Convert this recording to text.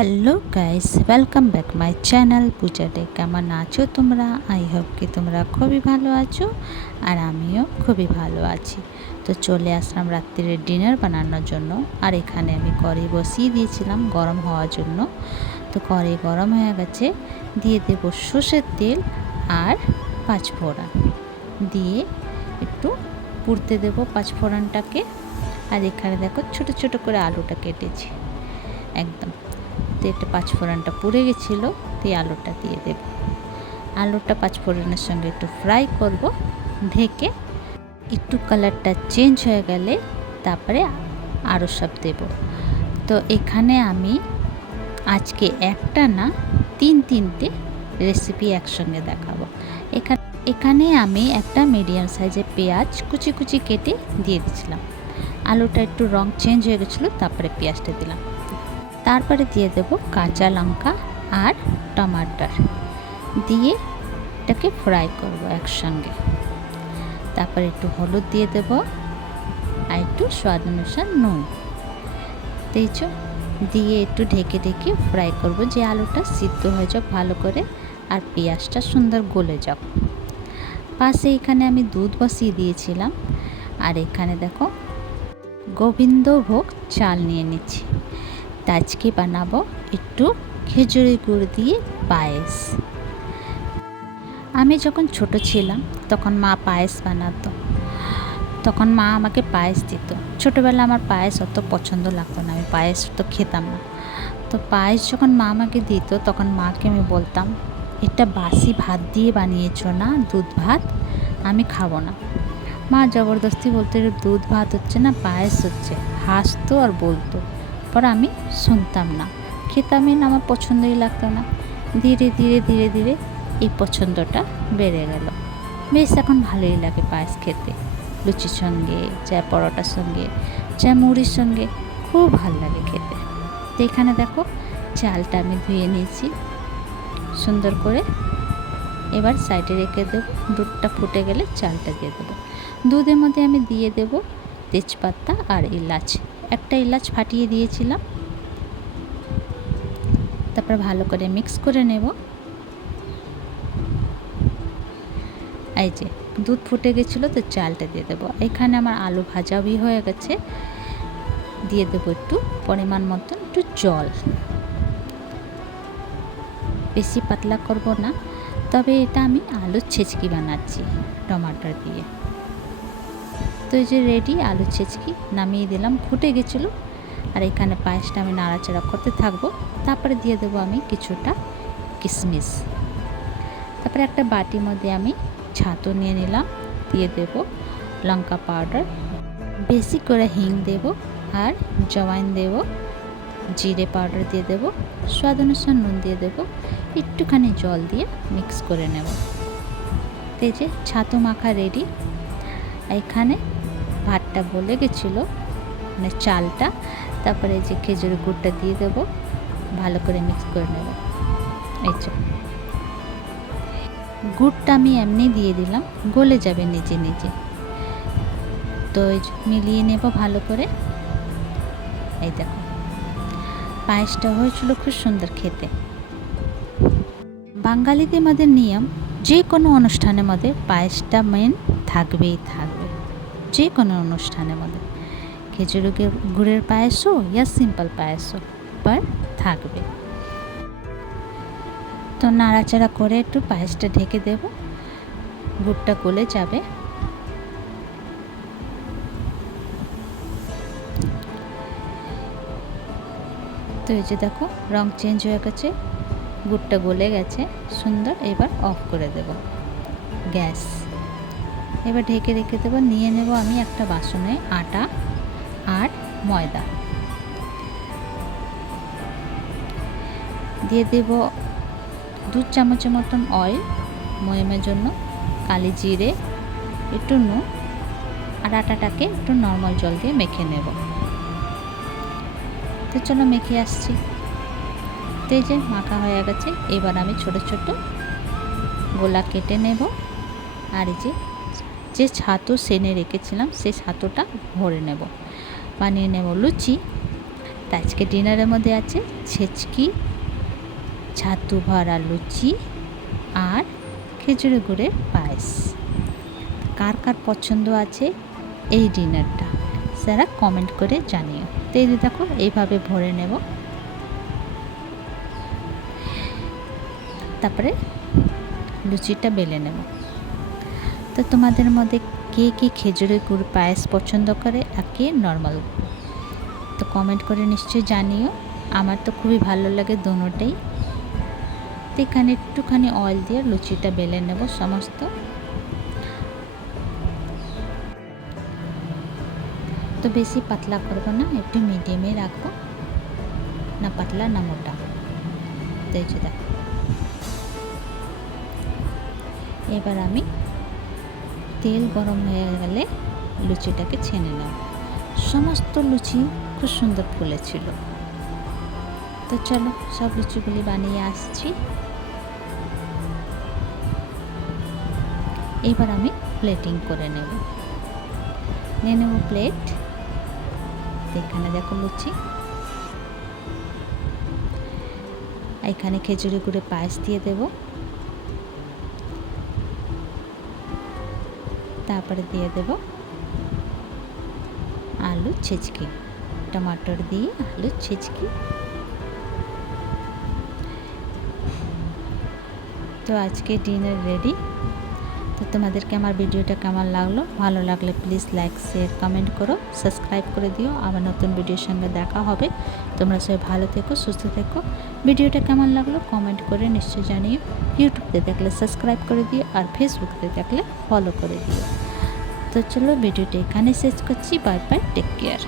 Hello guys, welcome back my channel Puja day. কেমন আছো তোমরা? আই হোপ কি তোমরা খুবই ভালো আছো, আর আমিও খুবই ভালো আছি। তো চলে আসলাম রাত্রির ডিনার বানানোর জন্য। আর এখানে আমি কড়াই বসিয়ে দিয়েছিলাম গরম হওয়ার জন্য। তো কড়াই গরম হয়ে গেছে, দিয়ে দেব সর্ষের তেল আর পাঁচফোড়ন দিয়ে একটু পুড়তে দেবো পাঁচফোড়নটাকে। আর এখানে দেখো ছোট ছোট করে আলুটা কেটেছি একদম। তো এটা পাঁচফোড়নটা পুড়ে গেছিলো, তো আলুটা দিয়ে দেব। আলুটা পাঁচফোড়নের সঙ্গে একটু ফ্রাই করব ঢেকে। একটু কালারটা চেঞ্জ হয়ে গেলে তারপরে আরও সব দেব। তো এখানে আমি আজকে একটা না তিনটে রেসিপি একসঙ্গে দেখাবো। এখানে আমি একটা মিডিয়াম সাইজের পেঁয়াজ কুচি কুচি কেটে দিয়ে দিয়েছিলাম। আলুটা একটু রং চেঞ্জ হয়ে গেছিলো, তারপরে পেঁয়াজটা দিলাম। তারপরে দিয়ে দেব কাঁচা লঙ্কা আর টমাটার দিয়ে এটাকে ফ্রাই করব একসঙ্গে। তারপরে একটু হলুদ দিয়ে দেব আর একটু স্বাদ অনুসার নুন দিয়েছ, দিয়ে একটু ঢেকে ঢেকে ফ্রাই করব, যে আলুটা সিদ্ধ হয়ে যাক ভালো করে আর পেঁয়াজটা সুন্দর গলে যাক। পাশে এখানে আমি দুধ বসিয়ে দিয়েছিলাম। আর এখানে দেখো গোবিন্দভোগ চাল নিয়ে নিচ্ছি। আজকে বানাবো একটু খেজুরি গুড় দিয়ে পায়েস। আমি যখন ছোট ছিলাম তখন মা পায়েস বানাতো, তখন মা আমাকে পায়েস দিত। ছোটোবেলা আমার পায়েস অত পছন্দ লাগতো না, আমি পায়েস তো খেতাম না। তো পায়েস যখন মা আমাকে দিত তখন মাকে আমি বলতাম, এটা বাসি ভাত দিয়ে বানিয়েছো না, দুধ ভাত, আমি খাবো না। মা জবরদস্তি বলতো এটা দুধ ভাত হচ্ছে না, পায়েস হচ্ছে, হাসতো আর বলতো। পর আমি শুনতাম না, খেতামই না, আমার পছন্দই লাগতো না। ধীরে ধীরে ধীরে ধীরে এই পছন্দটা বেড়ে গেল। বেশ এখন ভালোই লাগে পায়েস খেতে, লুচির সঙ্গে, চা পরোটার সঙ্গে, চা মুড়ির সঙ্গে, খুব ভালো লাগে খেতে। তো এখানে দেখো চালটা আমি ধুয়ে নিয়েছি সুন্দর করে। এবার সাইডে রেখে দেবো, দুধটা ফুটে গেলে চালটা দিয়ে দেবো। দুধের মধ্যে আমি দিয়ে দেব তেজপাতা আর এলাচ, একটা এলাচ ফাটিয়ে দিয়েছিলাম। তারপর ভালো করে মিক্স করে নেব। এই যে দুধ ফুটে গেছিলো, তো চালটা দিয়ে দেবো। এখানে আমার আলু ভাজাবি হয়ে গেছে, দিয়ে দেবো একটু পরিমাণ মতন একটু জল। বেশি পাতলা করব না, তবে এটা আমি আলুর ছেচকি বানাচ্ছি টমাটো দিয়ে। তো এই যে রেডি আলুর ছেচকি, নামিয়ে দিলাম, ফুটে গেছিলো। আর এখানে পায়েসটা আমি নাড়াচাড়া করতে থাকবো। তারপরে দিয়ে দেবো আমি কিছুটা কিশমিশ। তারপরে একটা বাটির মধ্যে আমি ছাতু নিয়ে নিলাম, দিয়ে দেব লঙ্কা পাউডার, বেশি করে হিং দেব আর জওয়াইন দেব, জিরে পাউডার দিয়ে দেব, স্বাদ অনুসার নুন দিয়ে দেব, একটুখানি জল দিয়ে মিক্স করে নেব। এই যে ছাতু মাখা রেডি। এখানে ভাতটা গলে গেছিলো, মানে চালটা। তারপরে যে খেজুর গুড়টা দিয়ে দেব, ভালো করে মিক্স করে নেব। এই যে গুড়টা আমি এমনি দিয়ে দিলাম, গলে যাবে নিজে নিজে। তো মিলিয়ে নেব ভালো করে। এই দেখো পায়েসটা হয়েছিল খুব সুন্দর খেতে। বাঙালিদের মধ্যে নিয়ম, যে কোনো অনুষ্ঠানের মধ্যে পায়েসটা মেন থাকবেই থাকবে। যে কোনো অনুষ্ঠানের মধ্যে খেজুর গুড়ের পায়েস হোক ইয়া সিম্পল পায়েস হোক, বাট থাকবে। তো নাড়াচাড়া করে একটু পায়েসটা ঢেকে দেব, গুড়টা গলে যাবে। তো এই যে দেখো রং চেঞ্জ হয়ে গেছে, গুড়টা গলে গেছে সুন্দর। এবার অফ করে দেব গ্যাস। এবার ঢেকে রেখে দেবো। নিয়ে নেব আমি একটা বাসনে আটা আর ময়দা, দিয়ে দেব 2 চামচের মতন অয়েল ময়মের জন্য, কালি জিরে, একটু নুন, আর আটাটাকে একটু নর্মাল জল দিয়ে মেখে নেব। তো চলো মেখে আসছি। তো এই যে মাখা হয়ে গেছে। এবার আমি ছোট ছোট গোলা কেটে নেব। আর এই যে ছাতু সেনে রেখেছিলাম সেই ছাতুটা ভরে নেব, বানিয়ে নেব লুচি। তো আজকে ডিনারের মধ্যে আছে ছেচকি, ছাতু ভরা লুচি আর খেজুরের গুড়ের পায়েস। কার কার পছন্দ আছে এই ডিনারটা সেটা কমেন্ট করে জানিও। তো এই দেখো এইভাবে ভরে নেব। তারপরে লুচিটা বেলে নেব। তো তোমাদের মধ্যে কে কে খেজুরের গুড় পায়েস পছন্দ করে আর কে নর্মাল, তো কমেন্ট করে নিশ্চয়ই জানিও। আমার তো খুবই ভালো লাগে দোনোটাই। তো এখানে একটুখানি অয়েল দিয়ে লুচিটা বেলে নেব সমস্ত। তো বেশি পাতলা করবো না, একটু মিডিয়ামে রাখবো, না পাতলা না মোটা। তো এই যে দেখো, এবার আমি তেল গরম হয়ে গেলে লুচিটাকে ছেনে নেব। সমস্ত লুচি খুব সুন্দর ফুলেছিল। তো চলো সব লুচিগুলি বানিয়ে আসছি। এবার আমি প্লেটিং করে নেব। নিয়ে নেব প্লেট। এখানে দেখো লুচি, এখানে খেজুরি গুড়ে পায়েস দিয়ে দেব। তারপরে দিয়ে দেব আলু ছেচকি, টমাটোর দিয়ে আলু ছেচকি। তো আজকে ডিনার রেডি। তো তোমাদেরকে আমার ভিডিওটা কেমন লাগলো, ভালো লাগলে প্লিজ লাইক শেয়ার কমেন্ট করো, সাবস্ক্রাইব করে দিও। আবার নতুন ভিডিওর সঙ্গে দেখা হবে। তোমরা সবাই ভালো থেকো, সুস্থ থেকো। ভিডিওটা কেমন লাগলো কমেন্ট করে নিশ্চয়ই জানিও। ইউটিউবতে দেখলে সাবস্ক্রাইব করে দিও আর ফেসবুকতে দেখলে ফলো করে দিও। তো চলো ভিডিওটা এখানে শেষ করছি। Bye bye, take care.